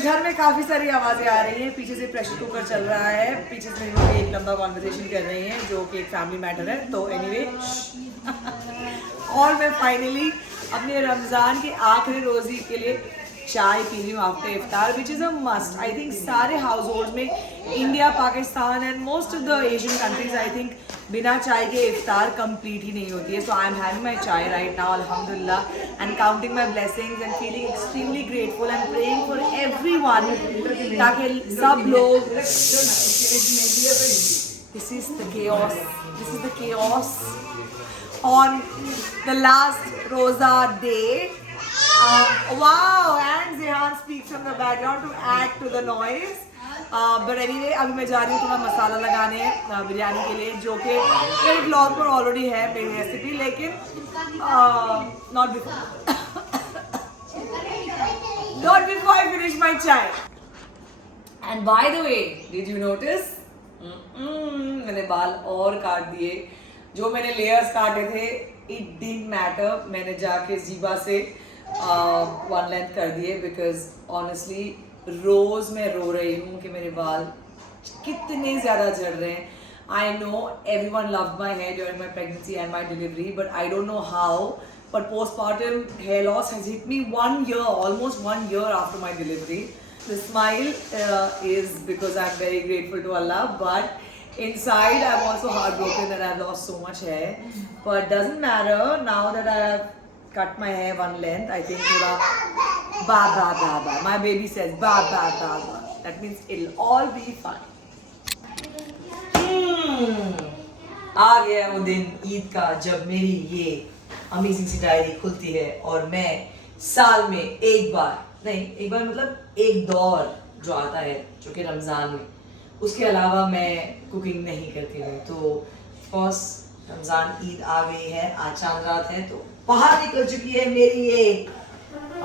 घर में काफी सारी आवाजें आ रही हैं, पीछे से प्रेशर कुकर चल रहा है, पीछे से मेरी एक लंबा कॉन्वर्सेशन कर रही हैं जो कि एक फैमिली मैटर है। तो एनीवे और मैं फाइनली अपने रमजान के आखिरी रोजी के लिए चाय पी रही हूँ आफ्टर इफ्तार, which is a must. I think सारे हाउस होल्ड में, India, Pakistan and most of the Asian countries, I think बिना चाय के इफ्तार कंप्लीट ही नहीं होती है। सो आई एम हैविंग माई चाय राइट नाउ अल्हम्दुलिल्लाह and counting my blessings and feeling extremely grateful and praying for everyone, ताकि सब लोग this is the chaos on the last Rosa day. Wow, and Zihan speaks from the background to add to the noise. But anyway, अभी मैं जा रही हूँ थोड़ा मसाला लगाने बिरयानी के लिए, जो कि मेरे ब्लॉग पर ऑलरेडी है मेरी रेसिपी, लेकिन not before I finish my chai. And by the way, did you notice? मैंने बाल और काट दिए, जो मैंने लेयर्स काटे थे इट डिडंट मैटर, मैंने जाके जीबा से वन लेंथ कर दिए, बिकॉज ऑनेस्टली रोज मैं रो रही हूँ कि मेरे बाल कितने ज़्यादा झड़ रहे हैं। I know everyone loved my hair during my pregnancy and my delivery, but I don't know how, but postpartum hair loss has hit me 1 year, almost 1 year after my delivery. The smile is because I'm very grateful to Allah, but inside I'm also heartbroken that I've lost so much hair. But doesn't matter, now that I have cut my hair one length, I think thoda ba ba ba ba. My baby says ba ba ba ba. That means it'll all be fine. आ गया वो दिन ईद का जब मेरी ये amazing सी diary खुलती है और मैं साल में एक बार मतलब एक दौर जो आता है, जो कि रमज़ान में, उसके अलावा मैं कुकिंग नहीं करती हूँ। तो ऑफकोर्स रमज़ान ईद आ गई है, आज चांद रात है, तो बाहर निकल चुकी है मेरी ये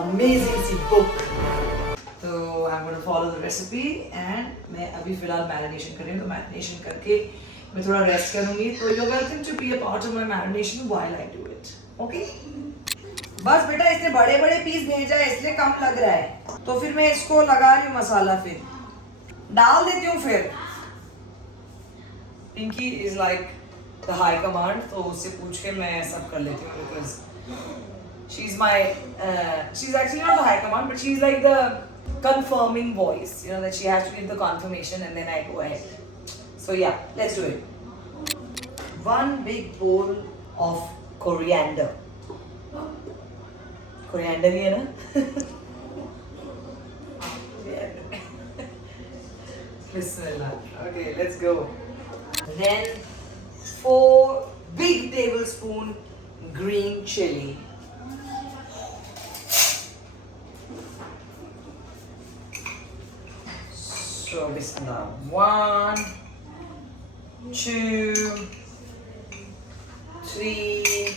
अमेजिंग सी बुक। तो I am gonna follow the recipe and मैं अभी फिलहाल मैरिनेशन कर रही हूँ, तो मैरिनेशन करके मैं थोड़ा रेस्ट करूँगी। तो you are welcome to be a part of my marination while I do it. Okay, बस बेटा इसने बड़े बड़े पीस भेजा है इसलिए कम लग रहा है, तो फिर मैं इसको लगा रही हूँ मसाला, फिर डाल देती हूँ। फिर Pinky is like the high command, तो उससे पूछ के मैं सब कर लेती हूँ, because she is my she is actually not the high command, but she is like the confirming voice, you know, that she has to give the confirmation and then I go ahead. So yeah, let's do it. 1 big bowl of coriander. Coriander ही है ना? Bismillah. Okay, let's go. Then 4 big tablespoon green chili. So Bismillah. 1, 2, 3,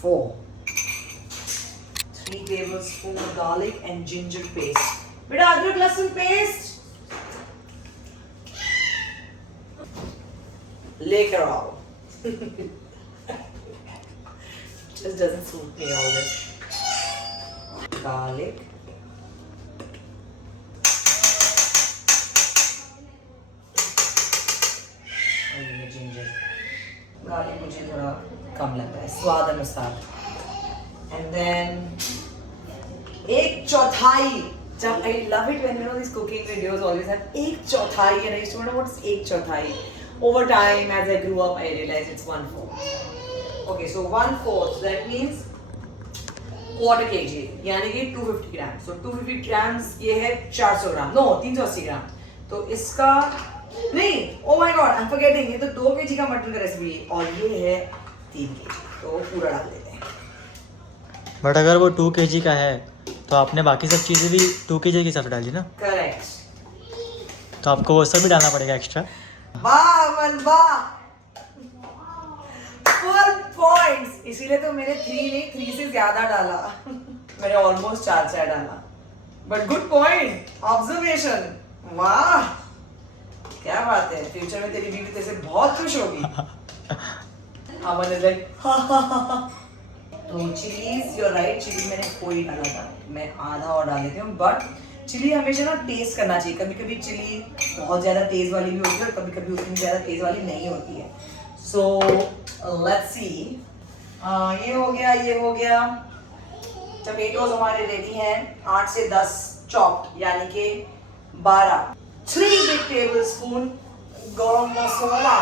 4. 3 tablespoons of garlic and ginger paste. Beta adrak lasun paste. Later आओ. Just doesn't suit me all this. Garlic. और ginger. Garlic मुझे थोड़ा कम लगता है, स्वाद अनुसार। And then 1/4, जब I love it when you know these cooking videos always have 1/4, and I used to wonder what's 1/4. Over time, as I grew up, I realized it's 1/4. Okay, so 1/4, that means quarter kg, यानी कि 250 ग्राम। So 250 grams ये है 400 ग्राम, no 380 ग्राम। तो इसका नहीं, oh my god, I'm forgetting, ये तो 2 kg का मटन का रेसिपी है और ये है 3 kg, तो पूरा डाल देते हैं। बट अगर वो 2 kg का है तो आपने बाकी सब चीज़ें भी 2 kg के हिसाब से डाली ना? करेक्ट। तो आपको वो सब भी डालना पड़ेगा एक्स्ट्रा। वाह मन वाह, फुल पॉइंट्स। इसीलिए तो मैंने 3 नहीं 3 से ज्यादा डाला। मैंने ऑलमोस्ट 4 डाला, बट गुड पॉइंट, ऑब्जर्वेशन। वाह क्या बात है, फ्यूचर में तेरी बीवी तेरे से बहुत खुश होगी। अमन इज लाइक तो चिलीज, यूर राइट, चिली मैंने कोई डाला था, मैं आधा और डाल देती हूँ। बट चिली हमेशा ना टेस्ट करना चाहिए, कभी कभी चिली बहुत ज़्यादा तेज़ वाली भी होती है और कभी कभी उतनी ज़्यादा तेज़ वाली नहीं होती है। सो लेट्स सी, ये हो गया, ये हो गया। टमेटोज हमारे रेडी हैं, 8 से 10 चॉप्ड, यानी कि 12। 3 बिग टेबल स्पून गरम मसाला।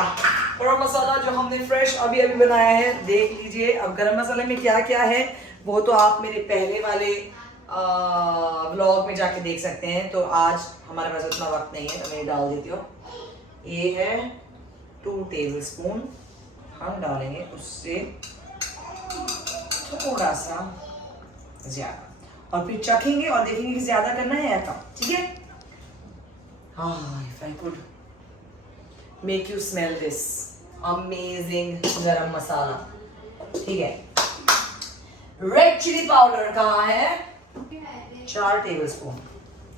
गरम मसाला जो हमने फ्रेश अभी अभी बनाया है, देख लीजिए। अब गरम मसाले में क्या क्या है वो तो आप मेरे पहले वाले व्लॉग में जाके देख सकते हैं। तो आज हमारे पास उतना वक्त नहीं है तो मैं डाल देती हूँ। ये है 2 टेबल स्पून, हम डालेंगे उससे थोड़ा सा ज्यादा और फिर चखेंगे और देखेंगे कि ज्यादा करना है या कम, ठीक है। If I could make you smell this amazing गरम मसाला, ठीक है। रेड चिली पाउडर कहाँ है? 4 टेबल स्पून,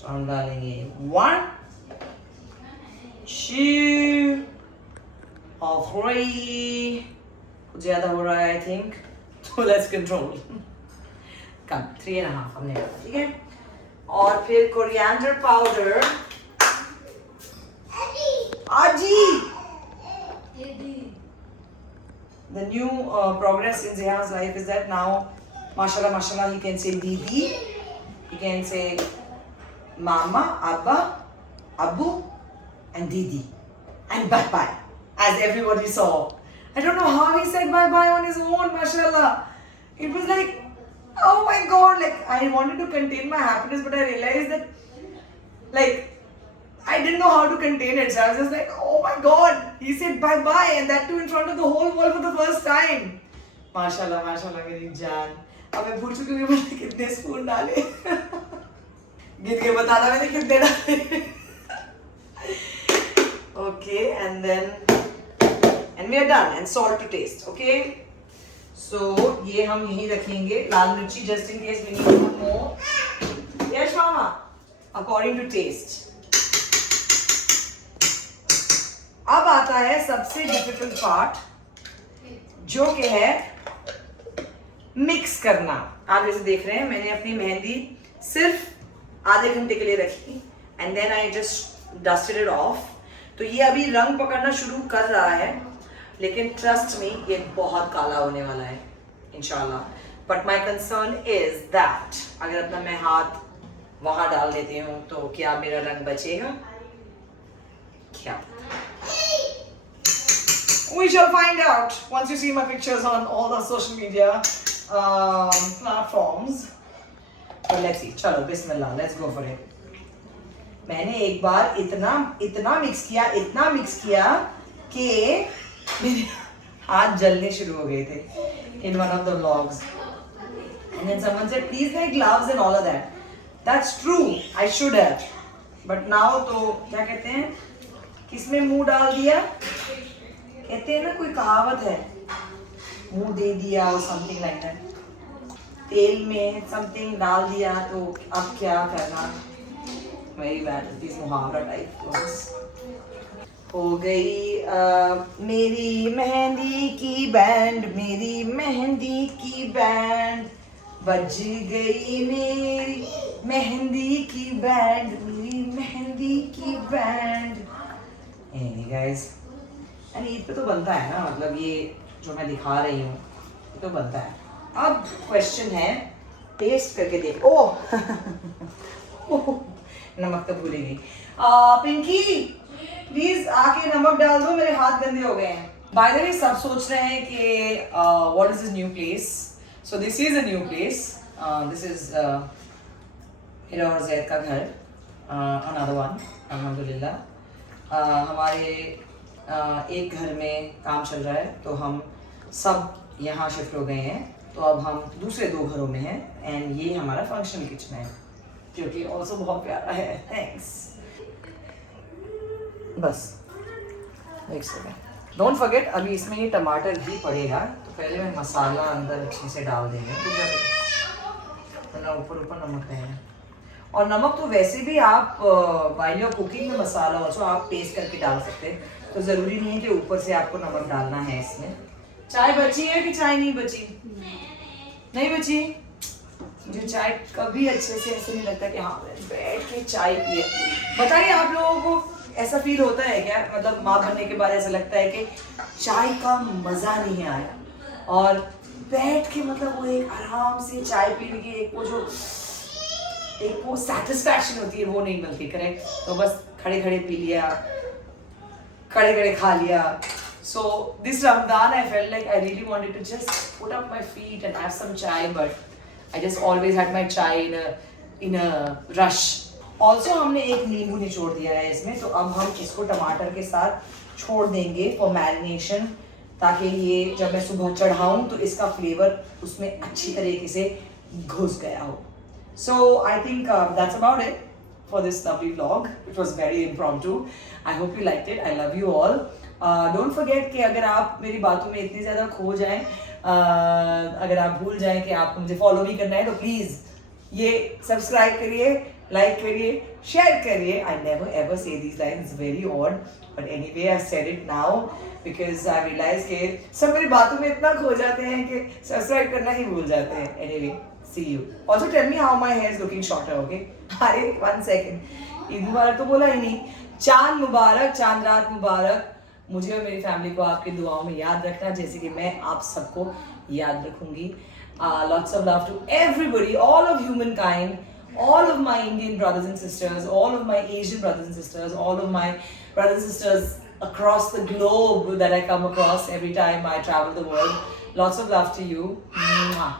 तो हम डालेंगे 1 2 और 3, ज्यादा हो रहा है आई थिंक, तो लेट्स कंट्रोल, कम 3.5 हमने डाला, ठीक है। और फिर कोरिएंडर पाउडर, आजी, the new progress in Ziha's life is that now, mashallah, mashallah, he can say Didi, he can say Mama, Abba, Abu, and Didi, and bye bye, as everybody saw. I don't know how he said bye bye on his own, mashallah. It was like, oh my God, like I wanted to contain my happiness, but I realized that, like, I didn't know how to contain it, so I was just like, oh my God, he said bye bye, and that too in front of the whole world for the first time. माशाल्लाह माशाल्लाह मेरी जान। अब मैं भूल चुकी हूँ मैंने कितने स्पून डाले। गिन के बताना मैंने कितने डाले। Okay, and we are done, and salt to taste. Okay, so ये हम यहीं रखेंगे। लाल मिर्ची just in case we need some more. Yes, Mama. According to taste. अब आता है सबसे डिफिकल्ट पार्ट, जो कि है मिक्स करना। आप जैसे देख रहे हैं मैंने अपनी मेहंदी सिर्फ आधे घंटे के लिए रखी, and then I just dusted it off. तो ये अभी रंग पकड़ना शुरू कर रहा है, लेकिन ट्रस्ट मी ये बहुत काला होने वाला है इंशाल्लाह। But my concern is that अगर अपना मैं हाथ वहां डाल देती हूँ तो क्या मेरा रंग बचेगा, क्या? We shall find out once you see my pictures on all the social media platforms. But let's see. चलो बिस्मिल्लाह, let's go for it. मैंने एक बार इतना मिक्स किया कि मेरे हाथ जलने शुरू हो गए थे in one of the vlogs. And then someone said, please wear gloves and all of that. That's true. I should have. But now तो क्या कहते हैं, किसमें मुंह डाल दिया, कहते हैं ना कोई कहावत है, मुंह दे दिया और समथिंग लाइक दैट। तेल में समथिंग डाल दिया तो अब क्या करना, वेरी बैड दिस मुहावरा टाइप वर्ड्स। हो गई मेरी मेहंदी की बैंड, मेरी मेहंदी की बैंड, बज गई मेरी मेहंदी की बैंड, मेरी मेहंदी की बैंड। Hey guys, अरे ईद पे तो बनता है ना, मतलब ये जो मैं दिखा रही हूँ ये तो बनता है। अब क्वेश्चन है, टेस्ट करके देख। ओह नमक तो भूल ही गई। पिंकी प्लीज आके नमक डाल दो, मेरे हाथ गंदे हो गए हैं। बाय द वे सब सोच रहे हैं कि what is this new place. So this is a new place, this is मेरा और जैद का घर, अनदर वन अल्हम्दुलिल्लाह। हमारे एक घर में काम चल रहा है तो हम सब यहाँ शिफ्ट हो गए हैं, तो अब हम दूसरे 2 घरों में हैं, एंड ये हमारा फंक्शनल किचन है जो कि ऑल्सो बहुत प्यारा है। थैंक्स। बस एक सेकेंड, डोंट फॉरगेट अभी इसमें ये टमाटर भी पड़ेगा, तो पहले मैं मसाला अंदर अच्छे से डाल देंगे, तो ऊपर नमक रहेगा। और नमक तो वैसे भी आप व्हाइल यू कुकिंग में मसाला ऑल्सो आप टेस्ट करके डाल सकते हैं, तो ज़रूरी नहीं है कि ऊपर से आपको नमक डालना है इसमें। चाय बची है कि चाय नहीं बची? नहीं बची, मुझे चाय कभी अच्छे से ऐसे नहीं लगता कि हाँ मैं बैठ के चाय पिए। बताइए आप लोगों को ऐसा फील होता है क्या? मतलब माँ बनने के बाद ऐसा लगता है कि चाय का मजा नहीं आया, और बैठ के मतलब वो एक आराम से चाय पीने की एक वो सेटिस्फैक्शन होती है, वो नहीं मिलती। करेक्ट? तो बस खड़े खड़े पी लिया, खड़े खड़े खा लिया। So this Ramadan I felt like I really wanted to just put up my feet and have some chai, but I just always had my chai in a rush. Also हमने एक नींबू निचोड़ दिया है इसमें, तो अब हम इसको टमाटर के साथ छोड़ देंगे for marination, ताकि ये जब मैं सुबह चढ़ाऊँ तो इसका फ्लेवर उसमें अच्छी तरीके से घुस गया हो। So I think that's about it for this lovely vlog. It was very impromptu. I hope you liked it. I love you all. Don't forget कि अगर आप मेरी बातों में इतनी ज़्यादा खो जाएं, अगर आप भूल जाएं कि आपको मुझे फॉलो भी करना है, तो प्लीज़ ये सब्सक्राइब करिए, लाइक करिए, शेयर करिए। I never ever say these lines, very odd, but anyway I said it now because I realized कि सब मेरी बातों में इतना खो जाते हैं कि सब्सक्राइब करना ही भूल जाते हैं। Anyway, see you. Also tell me how my hair is looking shorter, okay? अरे 1 second, ईद मुबारक तो बोला ही नहीं। चांद मुबारक, चांद रात मुबारक। मुझे और मेरी फैमिली को आपकी दुआओं में याद रखना, जैसे कि मैं आप सबको याद रखूंगी। Lots of love to everybody, all of humankind, all of my Indian brothers and sisters, all of my Asian brothers and sisters, all of my brothers and sisters across the globe that I come across every time I travel the world. Lots of love to you. Mwah.